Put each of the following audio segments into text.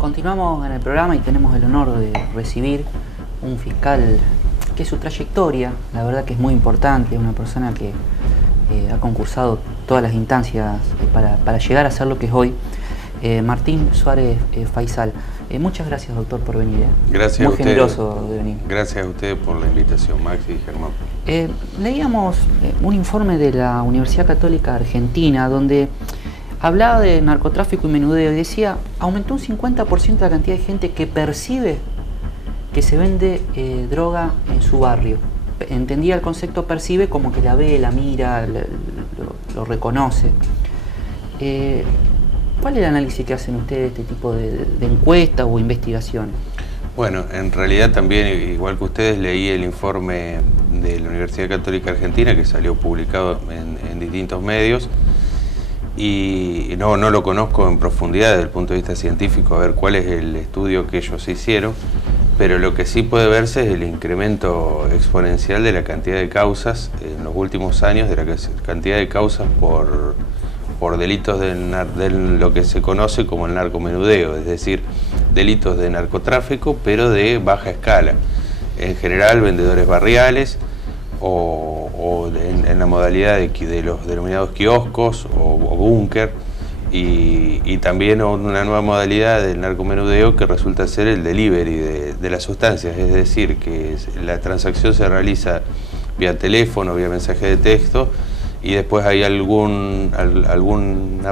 Continuamos en el programa y tenemos el honor de recibir un fiscal que su trayectoria, la verdad que es muy importante, una persona que ha concursado todas las instancias para llegar a ser lo que es hoy, Martín Suárez Faisal. Muchas gracias, doctor, por venir. Gracias muy a ustedes. Generoso de venir. Gracias a ustedes por la invitación, Maxi y Germán. Leíamos un informe de la Universidad Católica Argentina donde hablaba de narcotráfico y menudeo y decía, aumentó un 50% la cantidad de gente que percibe que se vende droga en su barrio. Entendía el concepto percibe como que la ve, la mira, lo reconoce. ¿Cuál es el análisis que hacen ustedes de este tipo de encuestas o investigaciones? Bueno, en realidad también, igual que ustedes, leí el informe de la Universidad Católica Argentina que salió publicado en distintos medios y no lo conozco en profundidad desde el punto de vista científico, a ver cuál es el estudio que ellos hicieron, pero lo que sí puede verse es el incremento exponencial de la cantidad de causas en los últimos años, de la cantidad de causas por delitos de lo que se conoce como el narcomenudeo, es decir, delitos de narcotráfico, pero de baja escala. En general, vendedores barriales o en la modalidad de los denominados kioscos o búnker, y también una nueva modalidad del narcomenudeo que resulta ser el delivery de las sustancias, es decir, que la transacción se realiza vía teléfono, vía mensaje de texto, y después hay alguna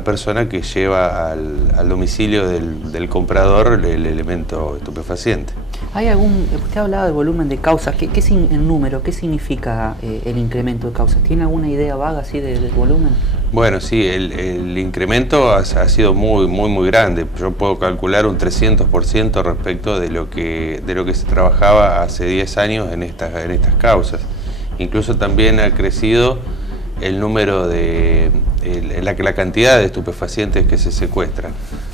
persona que lleva al domicilio del comprador el elemento estupefaciente. Usted hablaba de volumen de causas, en número, ¿qué significa el incremento de causas? ¿Tiene alguna idea vaga así del volumen? Bueno, sí, el incremento ha sido muy grande. Yo puedo calcular un 300% respecto de lo que se trabajaba hace 10 años en estas causas. Incluso también ha crecido el número la cantidad de estupefacientes que se secuestran.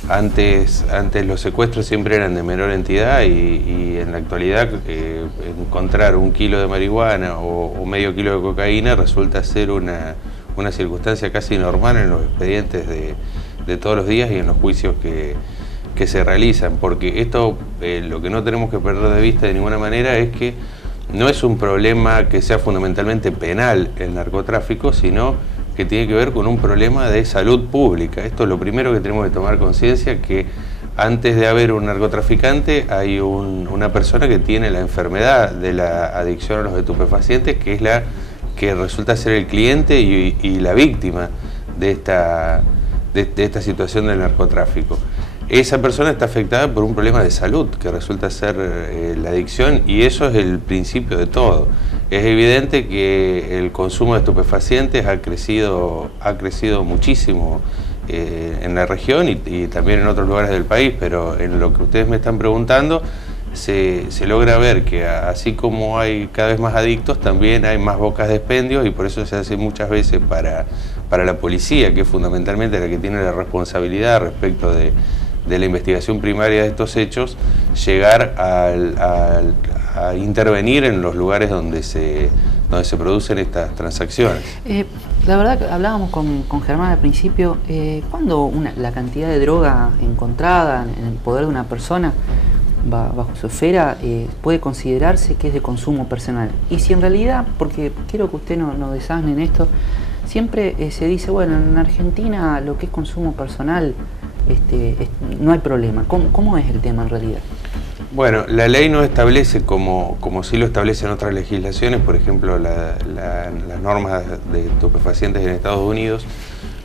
Antes los secuestros siempre eran de menor entidad y en la actualidad encontrar 1 kilo de marihuana o medio kilo de cocaína resulta ser una circunstancia casi normal en los expedientes de todos los días y en los juicios que se realizan, porque esto lo que no tenemos que perder de vista de ninguna manera es que no es un problema que sea fundamentalmente penal el narcotráfico, sino que tiene que ver con un problema de salud pública. Esto es lo primero que tenemos que tomar conciencia, que antes de haber un narcotraficante hay una persona que tiene la enfermedad de la adicción a los estupefacientes, que es la que resulta ser el cliente y la víctima de esta situación del narcotráfico. Esa persona está afectada por un problema de salud que resulta ser la adicción, y eso es el principio de todo. Es evidente que el consumo de estupefacientes ha crecido muchísimo en la región y también en otros lugares del país, pero en lo que ustedes me están preguntando se logra ver que así como hay cada vez más adictos, también hay más bocas de expendio, y por eso se hace muchas veces para la policía, que es fundamentalmente la que tiene la responsabilidad respecto de la investigación primaria de estos hechos, llegar a intervenir en los lugares donde se producen estas transacciones. La verdad que hablábamos con Germán al principio, ¿cuándo la cantidad de droga encontrada en el poder de una persona bajo su esfera puede considerarse que es de consumo personal? Y si en realidad, porque quiero que usted nos desasne en esto, siempre se dice, bueno, en Argentina lo que es consumo personal no hay problema. ¿Cómo es el tema en realidad? Bueno, la ley no establece, como sí lo establecen otras legislaciones, por ejemplo las normas de estupefacientes en Estados Unidos,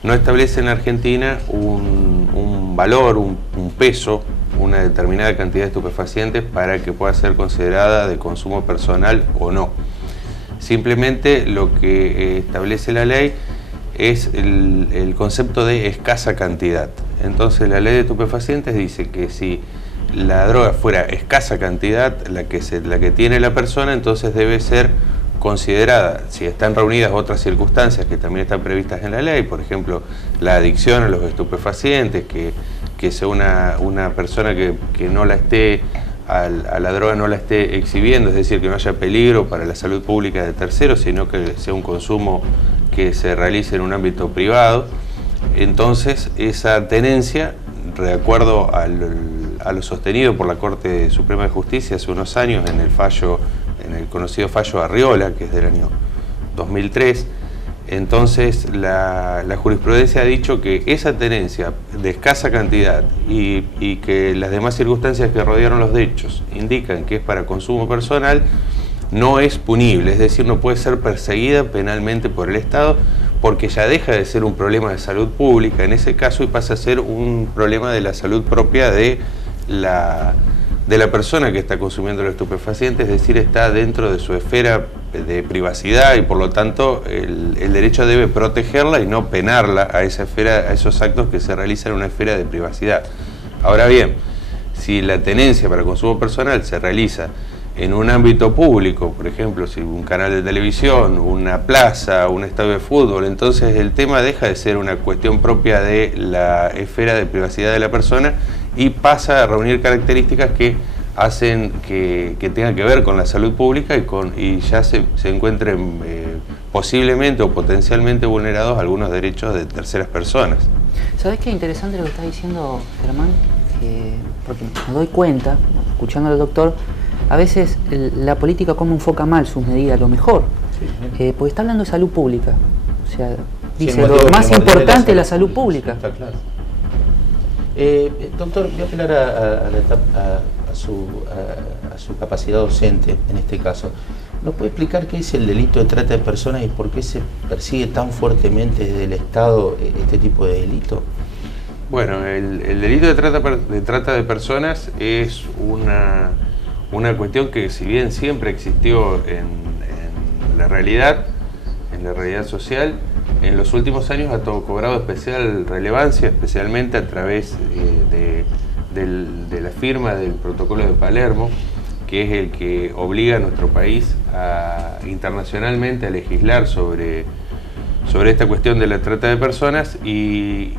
no establece en Argentina un valor, un peso, una determinada cantidad de estupefacientes para que pueda ser considerada de consumo personal o no. Simplemente lo que establece la ley es el concepto de escasa cantidad. Entonces la ley de estupefacientes dice que si la droga fuera escasa cantidad, la que tiene la persona, entonces debe ser considerada, si están reunidas otras circunstancias que también están previstas en la ley, por ejemplo, la adicción a los estupefacientes, que sea una persona que no la esté a la droga no la esté exhibiendo, es decir, que no haya peligro para la salud pública de terceros, sino que sea un consumo que se realice en un ámbito privado. Entonces, esa tenencia, de acuerdo a lo sostenido por la Corte Suprema de Justicia hace unos años en el conocido fallo Arriola, que es del año 2003, entonces la jurisprudencia ha dicho que esa tenencia de escasa cantidad y que las demás circunstancias que rodearon los hechos indican que es para consumo personal, no es punible, es decir, no puede ser perseguida penalmente por el Estado, porque ya deja de ser un problema de salud pública en ese caso y pasa a ser un problema de la salud propia de la persona que está consumiendo el estupefaciente, es decir, está dentro de su esfera de privacidad y por lo tanto el derecho debe protegerla y no penarla a esa esfera, a esos actos que se realizan en una esfera de privacidad. Ahora bien, si la tenencia para consumo personal se realiza en un ámbito público, por ejemplo, si un canal de televisión, una plaza, un estadio de fútbol, entonces el tema deja de ser una cuestión propia de la esfera de privacidad de la persona y pasa a reunir características que hacen que tengan que ver con la salud pública y ya se encuentren posiblemente o potencialmente vulnerados algunos derechos de terceras personas. ¿Sabés qué interesante lo que estás diciendo, Germán? Porque me doy cuenta, escuchando al doctor, a veces la política como enfoca mal sus medidas, lo mejor, sí. Porque está hablando de salud pública, o sea, dice lo más importante es la salud pública. Está claro. Doctor, voy a apelar a su capacidad docente en este caso. ¿Nos puede explicar qué es el delito de trata de personas y por qué se persigue tan fuertemente desde el Estado este tipo de delito? Bueno, el delito de trata de personas es una cuestión que, si bien siempre existió en la realidad social, en los últimos años ha cobrado especial relevancia, especialmente a través de la firma del Protocolo de Palermo, que es el que obliga a nuestro país internacionalmente a legislar sobre esta cuestión de la trata de personas y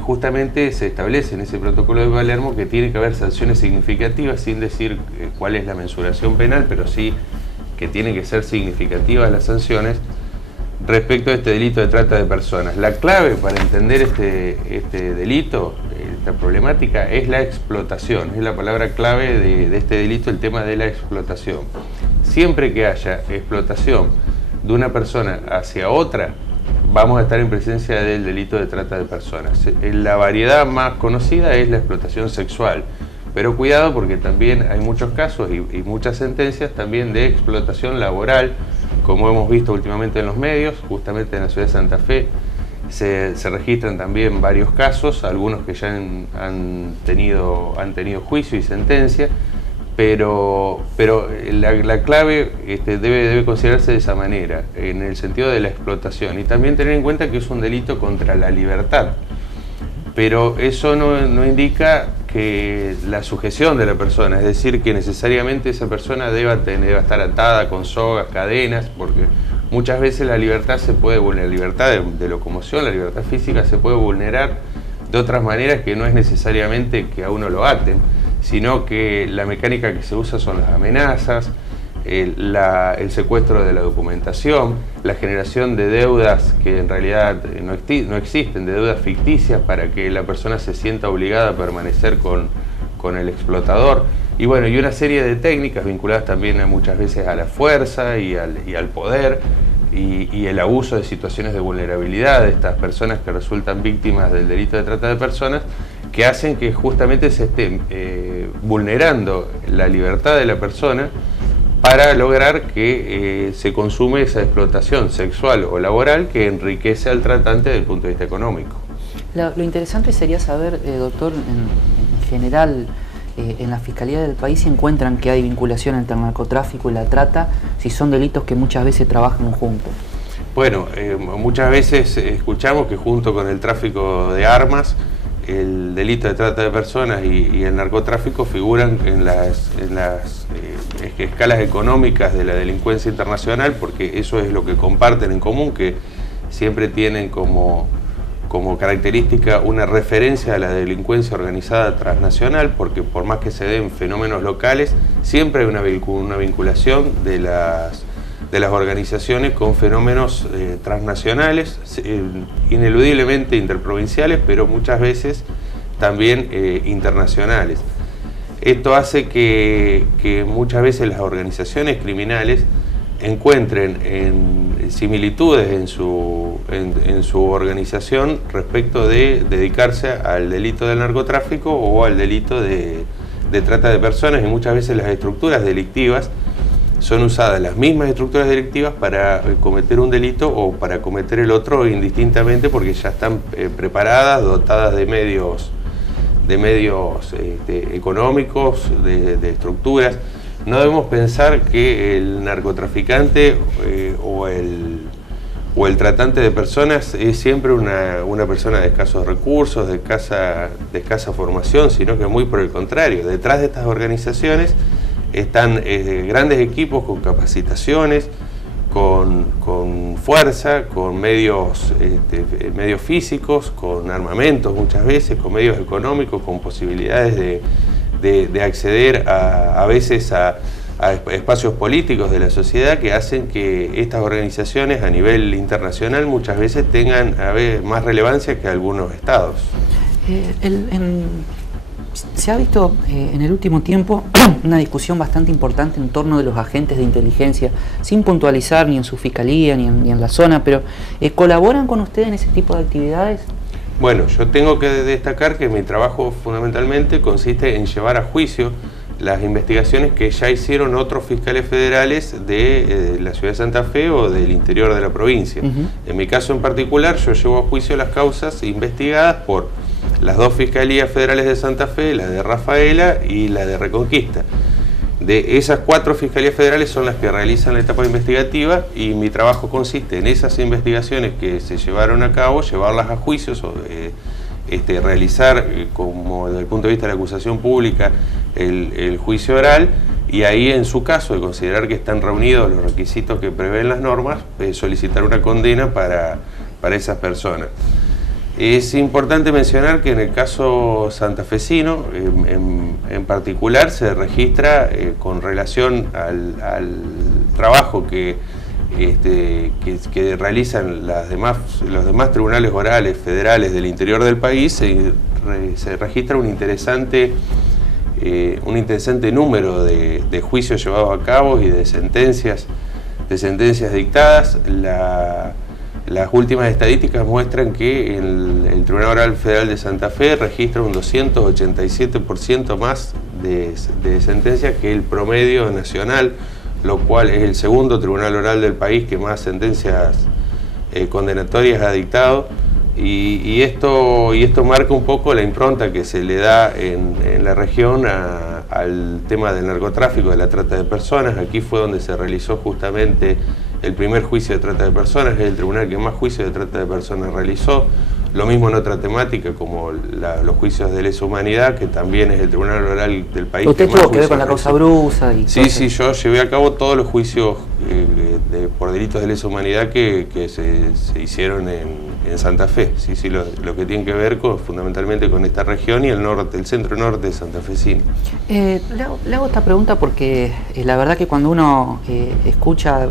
justamente se establece en ese Protocolo de Palermo que tiene que haber sanciones significativas, sin decir cuál es la mensuración penal, pero sí que tienen que ser significativas las sanciones respecto a este delito de trata de personas. La clave para entender este delito, esta problemática, es la explotación, es la palabra clave de este delito, el tema de la explotación. Siempre que haya explotación de una persona hacia otra, vamos a estar en presencia del delito de trata de personas. La variedad más conocida es la explotación sexual, pero cuidado porque también hay muchos casos y muchas sentencias también de explotación laboral, como hemos visto últimamente en los medios. Justamente en la ciudad de Santa Fe se registran también varios casos, algunos que ya han tenido juicio y sentencia, pero la clave debe considerarse de esa manera, en el sentido de la explotación, y también tener en cuenta que es un delito contra la libertad, pero eso no indica que la sujeción de la persona, es decir, que necesariamente esa persona deba estar atada con sogas, cadenas, porque muchas veces la libertad se puede vulnerar, la libertad de locomoción, la libertad física se puede vulnerar de otras maneras que no es necesariamente que a uno lo aten, sino que la mecánica que se usa son las amenazas, el secuestro de la documentación, la generación de deudas que en realidad no existen, de deudas ficticias para que la persona se sienta obligada a permanecer con el explotador, y bueno, y una serie de técnicas vinculadas también muchas veces a la fuerza y al poder y el abuso de situaciones de vulnerabilidad de estas personas que resultan víctimas del delito de trata de personas, que hacen que justamente se esté vulnerando la libertad de la persona para lograr que se consume esa explotación sexual o laboral que enriquece al tratante desde el punto de vista económico. Lo interesante sería saber, doctor, en general, en la Fiscalía del país se encuentran que hay vinculación entre el narcotráfico y la trata, si son delitos que muchas veces trabajan juntos. Bueno, muchas veces escuchamos que junto con el tráfico de armas, el delito de trata de personas y el narcotráfico figuran en las escalas económicas de la delincuencia internacional, porque eso es lo que comparten en común, que siempre tienen como como característica una referencia a la delincuencia organizada transnacional, porque por más que se den fenómenos locales, siempre hay una vinculación de las organizaciones con fenómenos transnacionales, ineludiblemente interprovinciales, pero muchas veces también internacionales. Esto hace que muchas veces las organizaciones criminales encuentren similitudes en su organización respecto de dedicarse al delito del narcotráfico o al delito de trata de personas, y muchas veces las estructuras delictivas son usadas, las mismas estructuras delictivas, para cometer un delito o para cometer el otro indistintamente, porque ya están preparadas, dotadas de medios económicos, de estructuras. No debemos pensar que el narcotraficante o el tratante de personas es siempre una persona de escasos recursos, de escasa formación, sino que muy por el contrario. Detrás de estas organizaciones están grandes equipos con capacitaciones, con fuerza, con medios físicos, con armamentos muchas veces, con medios económicos, con posibilidades de acceder a veces a espacios políticos de la sociedad, que hacen que estas organizaciones a nivel internacional muchas veces tengan más relevancia que algunos estados. Se ha visto en el último tiempo una discusión bastante importante en torno de los agentes de inteligencia, sin puntualizar ni en su fiscalía ni en la zona, pero ¿colaboran con ustedes en ese tipo de actividades? Bueno, yo tengo que destacar que mi trabajo fundamentalmente consiste en llevar a juicio las investigaciones que ya hicieron otros fiscales federales de la ciudad de Santa Fe o del interior de la provincia. En mi caso en particular, yo llevo a juicio las causas investigadas por las dos fiscalías federales de Santa Fe, la de Rafaela y la de Reconquista. De esas 4 fiscalías federales son las que realizan la etapa investigativa, y mi trabajo consiste en esas investigaciones que se llevaron a cabo, llevarlas a juicios, realizar como desde el punto de vista de la acusación pública el juicio oral, y ahí en su caso de considerar que están reunidos los requisitos que prevén las normas, solicitar una condena para esas personas. Es importante mencionar que en el caso santafesino, en particular, se registra con relación al trabajo que realizan los demás tribunales orales federales del interior del país. Se registra un interesante número de juicios llevados a cabo y de sentencias dictadas. Las últimas estadísticas muestran que el Tribunal Oral Federal de Santa Fe registra un 287% más de sentencias que el promedio nacional, lo cual es el segundo tribunal oral del país que más sentencias condenatorias ha dictado. Y esto marca un poco la impronta que se le da en la región al tema del narcotráfico, de la trata de personas. Aquí fue donde se realizó justamente el primer juicio de trata de personas, es el tribunal que más juicios de trata de personas realizó. Lo mismo en otra temática como los juicios de lesa humanidad, que también es el tribunal oral del país. ¿Usted tuvo que ver con la causa Brusa? Sí, yo llevé a cabo todos los juicios por delitos de lesa humanidad que se hicieron en Santa Fe. Sí, lo que tiene que ver fundamentalmente con esta región y el centro-norte de santafesino. Le hago esta pregunta porque la verdad que cuando uno escucha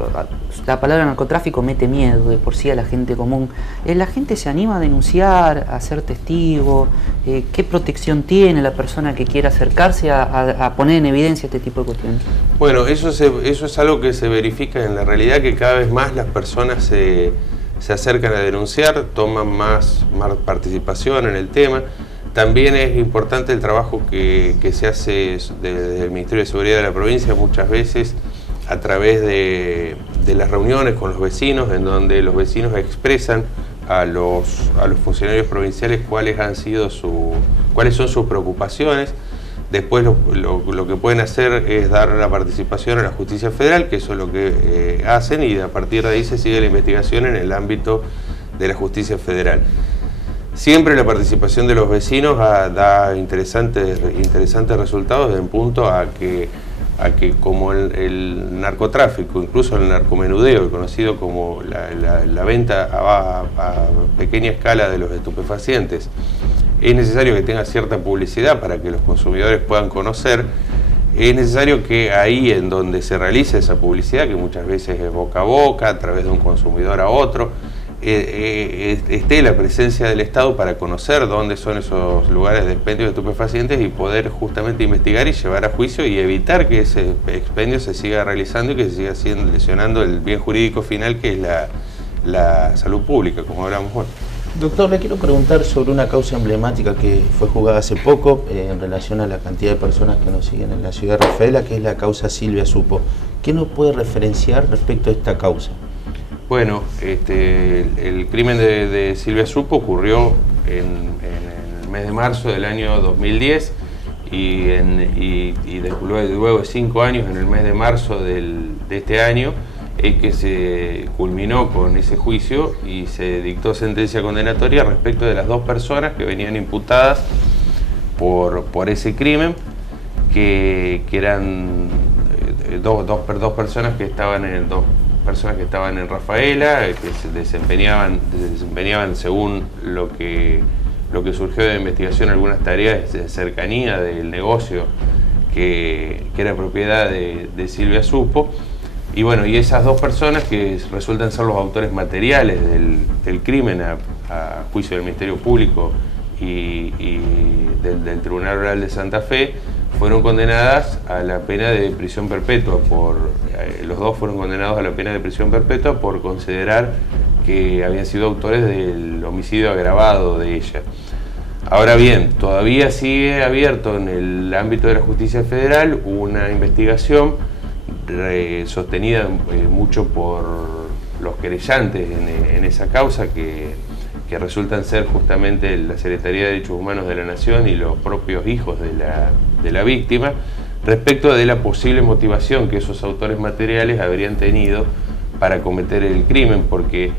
la palabra narcotráfico mete miedo de por sí a la gente común. ¿La gente se anima a denunciar, a ser testigo? ¿Qué protección tiene la persona que quiera acercarse a poner en evidencia este tipo de cuestiones? Bueno, eso es algo que se verifica en la realidad, que cada vez más las personas se acercan a denunciar, toman más participación en el tema. También es importante el trabajo que se hace desde el Ministerio de Seguridad de la provincia, muchas veces a través de las reuniones con los vecinos, en donde los vecinos expresan a los funcionarios provinciales cuáles son sus preocupaciones. Después lo que pueden hacer es dar la participación a la justicia federal, que eso es lo que hacen, y a partir de ahí se sigue la investigación en el ámbito de la justicia federal. Siempre la participación de los vecinos da interesantes resultados en punto a a que como el narcotráfico, incluso el narcomenudeo, conocido como la venta a pequeña escala de los estupefacientes, es necesario que tenga cierta publicidad para que los consumidores puedan conocer. Es necesario que ahí en donde se realice esa publicidad, que muchas veces es boca a boca, a través de un consumidor a otro, esté la presencia del Estado para conocer dónde son esos lugares de expendio de estupefacientes y poder justamente investigar y llevar a juicio y evitar que ese expendio se siga realizando y que se siga lesionando el bien jurídico final, que es la salud pública, como hablamos hoy. Doctor, le quiero preguntar sobre una causa emblemática que fue juzgada hace poco en relación a la cantidad de personas que nos siguen en la ciudad de Rafaela, que es la causa Silvia Supo. ¿Qué nos puede referenciar respecto a esta causa? Bueno, el crimen de Silvia Supo ocurrió en el mes de marzo del año 2010 y luego de 5 años, en el mes de marzo de este año, es que se culminó con ese juicio y se dictó sentencia condenatoria respecto de las 2 personas que venían imputadas por ese crimen, que eran dos personas que estaban en Rafaela, que se desempeñaban según lo que surgió de investigación, algunas tareas de cercanía del negocio que era propiedad de Silvia Supo. Y bueno, y esas 2 personas que resultan ser los autores materiales del crimen a juicio del Ministerio Público y del Tribunal Oral de Santa Fe, fueron condenadas a la pena de prisión perpetua los 2 fueron condenados a la pena de prisión perpetua por considerar que habían sido autores del homicidio agravado de ella. Ahora bien, todavía sigue abierto en el ámbito de la justicia federal una investigación sostenida mucho por los querellantes en esa causa, que resultan ser justamente la Secretaría de Derechos Humanos de la Nación y los propios hijos de la víctima, respecto de la posible motivación que esos autores materiales habrían tenido para cometer el crimen, porque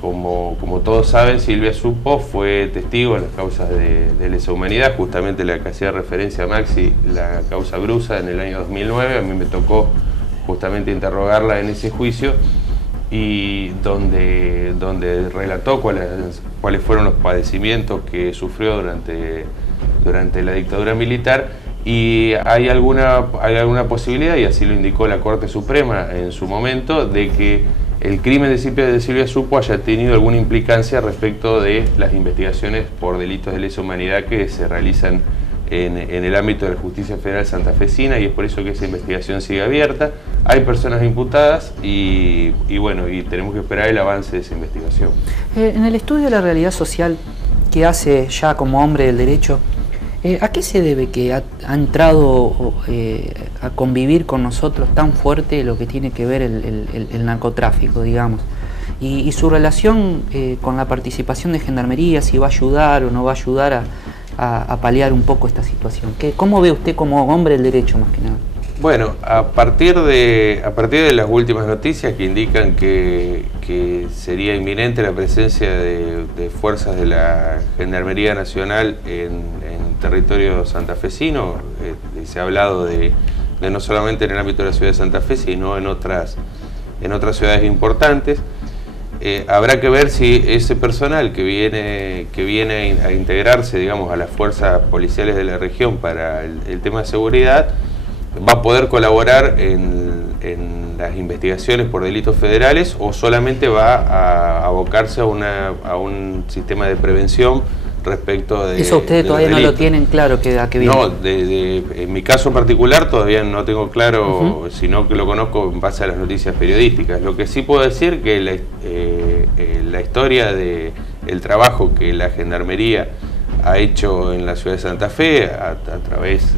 como todos saben, Silvia Supo fue testigo en las causas de lesa humanidad, justamente la que hacía referencia a Maxi, la causa Brusa, en el año 2009. A mí me tocó justamente interrogarla en ese juicio, y donde relató cuáles fueron los padecimientos que sufrió durante la dictadura militar, y hay alguna posibilidad, y así lo indicó la Corte Suprema en su momento, de que el crimen de Silvia Supo haya tenido alguna implicancia respecto de las investigaciones por delitos de lesa humanidad que se realizan en el ámbito de la justicia federal santafesina, y es por eso que esa investigación sigue abierta. Hay personas imputadas y bueno, y tenemos que esperar el avance de esa investigación. En el estudio de la realidad social que hace ya como hombre del derecho, ¿a qué se debe que ha entrado a convivir con nosotros tan fuerte lo que tiene que ver el narcotráfico, digamos? Y su relación con la participación de Gendarmería, si va a ayudar o no va a ayudar a paliar un poco esta situación. ¿Cómo ve usted como hombre del derecho, más que nada? Bueno, a partir de las últimas noticias que indican que sería inminente la presencia de fuerzas de la Gendarmería Nacional en territorio santafesino, se ha hablado de no solamente en el ámbito de la ciudad de Santa Fe, sino en otras ciudades importantes. Habrá que ver si ese personal que viene a integrarse, digamos, a las fuerzas policiales de la región para el tema de seguridad, va a poder colaborar en las investigaciones por delitos federales, o solamente va a abocarse a un sistema de prevención respecto de... Eso ustedes todavía no lo tienen claro a qué viene. No, en mi caso en particular todavía no tengo claro, sino que lo conozco en base a las noticias periodísticas. Lo que sí puedo decir que la historia del trabajo que la Gendarmería ha hecho en la ciudad de Santa Fe a través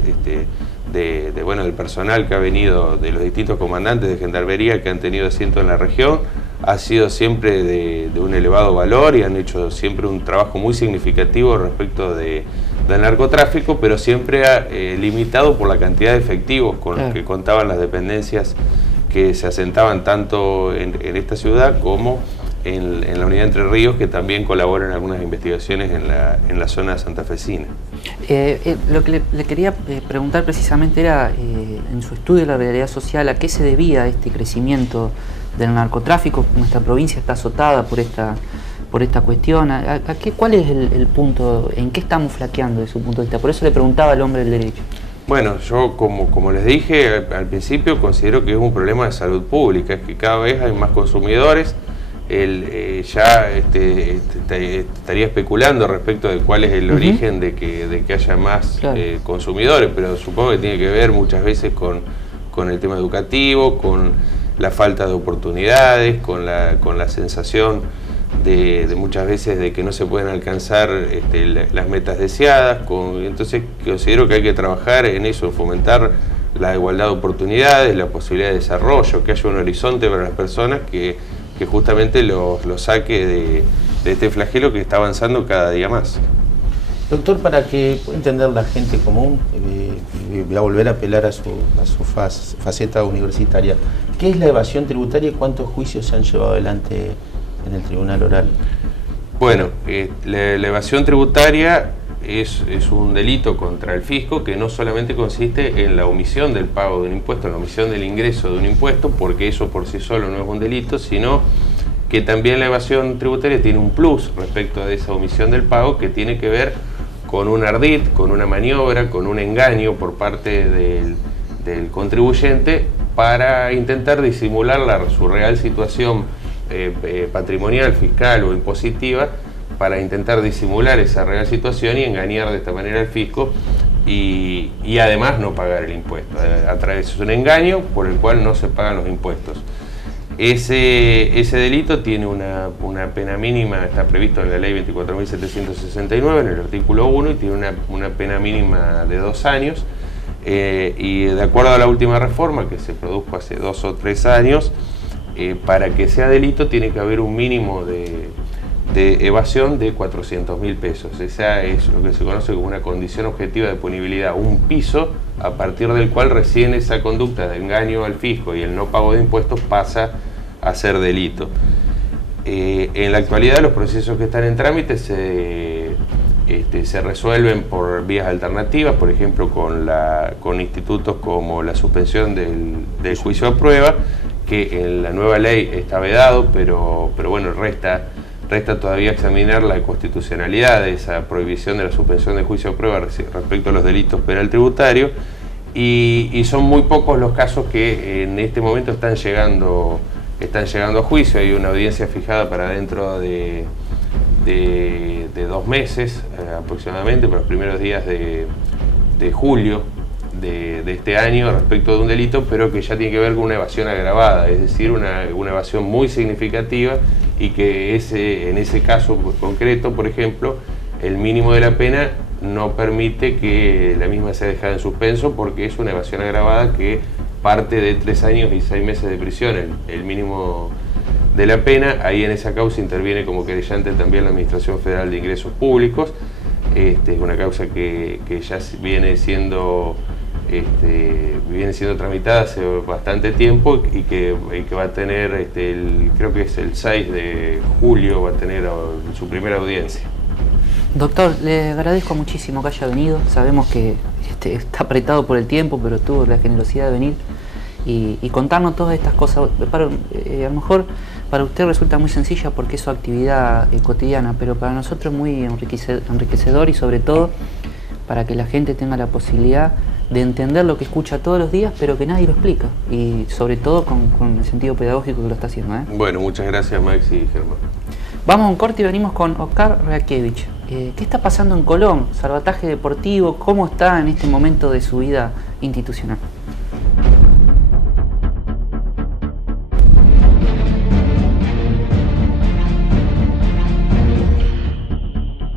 del personal que ha venido, de los distintos comandantes de Gendarmería que han tenido asiento en la región, ha sido siempre de un elevado valor, y han hecho siempre un trabajo muy significativo respecto del narcotráfico, pero siempre limitado por la cantidad de efectivos con los que contaban las dependencias que se asentaban tanto en esta ciudad como en la unidad Entre Ríos, que también colabora en algunas investigaciones en la zona santafesina. Lo que le quería preguntar precisamente era, en su estudio de la realidad social, ¿a qué se debía este crecimiento del narcotráfico? Nuestra provincia está azotada por esta cuestión. ¿Cuál es el punto? ¿En qué estamos flaqueando desde su punto de vista? Por eso le preguntaba al hombre del derecho. Bueno, yo como les dije al principio, considero que es un problema de salud pública, es que cada vez hay más consumidores. Ya estaría especulando respecto de cuál es el origen de que haya más consumidores, pero supongo que tiene que ver muchas veces con el tema educativo, con la falta de oportunidades, con la sensación de muchas veces de que no se pueden alcanzar las metas deseadas. Entonces considero que hay que trabajar en eso, en fomentar la igualdad de oportunidades, la posibilidad de desarrollo, que haya un horizonte para las personas que justamente los saque de este flagelo que está avanzando cada día más. Doctor, para que pueda entender la gente común, voy a volver a apelar a su faceta universitaria, ¿qué es la evasión tributaria y cuántos juicios se han llevado adelante en el tribunal oral? Bueno, la evasión tributaria es un delito contra el fisco que no solamente consiste en la omisión del pago de un impuesto, en la omisión del ingreso de un impuesto, porque eso por sí solo no es un delito, sino que también la evasión tributaria tiene un plus respecto de esa omisión del pago, que tiene que ver con un ardid, con una maniobra, con un engaño por parte del contribuyente para intentar disimular su real situación patrimonial, fiscal o impositiva, para intentar disimular esa real situación y engañar de esta manera al fisco y además no pagar el impuesto. A través de un engaño por el cual no se pagan los impuestos. Ese delito tiene una pena mínima, está previsto en la ley 24.769, en el artículo 1, y tiene una pena mínima de 2 años. Y de acuerdo a la última reforma que se produjo hace 2 o 3 años, para que sea delito tiene que haber un mínimo de evasión de 400.000 pesos. Esa es lo que se conoce como una condición objetiva de punibilidad, un piso a partir del cual recién esa conducta de engaño al fisco y el no pago de impuestos pasa a ser delito. En la actualidad los procesos que están en trámite se resuelven por vías alternativas, por ejemplo con institutos como la suspensión del juicio a prueba, que en la nueva ley está vedado, pero bueno, resta todavía examinar la constitucionalidad de esa prohibición de la suspensión de juicio a prueba respecto a los delitos penal tributario, y son muy pocos los casos que en este momento están llegando a juicio. Hay una audiencia fijada para dentro de 2 meses aproximadamente, para los primeros días de julio de este año, respecto de un delito, pero que ya tiene que ver con una evasión agravada, es decir, una evasión muy significativa, y que en ese caso concreto, por ejemplo, el mínimo de la pena no permite que la misma sea dejada en suspenso, porque es una evasión agravada que parte de 3 años y 6 meses de prisión, el mínimo de la pena. Ahí en esa causa interviene como querellante también la Administración Federal de Ingresos Públicos. Es una causa que ya viene siendo tramitada hace bastante tiempo y que va a tener, creo que es el 6 de julio, va a tener su primera audiencia. Doctor, le agradezco muchísimo que haya venido. Sabemos que está apretado por el tiempo, pero tuvo la generosidad de venir y contarnos todas estas cosas. A lo mejor para usted resulta muy sencilla porque es su actividad cotidiana, pero para nosotros es muy enriquecedor, y sobre todo para que la gente tenga la posibilidad de entender lo que escucha todos los días, pero que nadie lo explica, y sobre todo con el sentido pedagógico que lo está haciendo. Bueno, muchas gracias, Max y Germán. Vamos a un corte y venimos con Oscar Reakevich. ¿Qué está pasando en Colón? Salvataje deportivo, ¿cómo está en este momento de su vida institucional?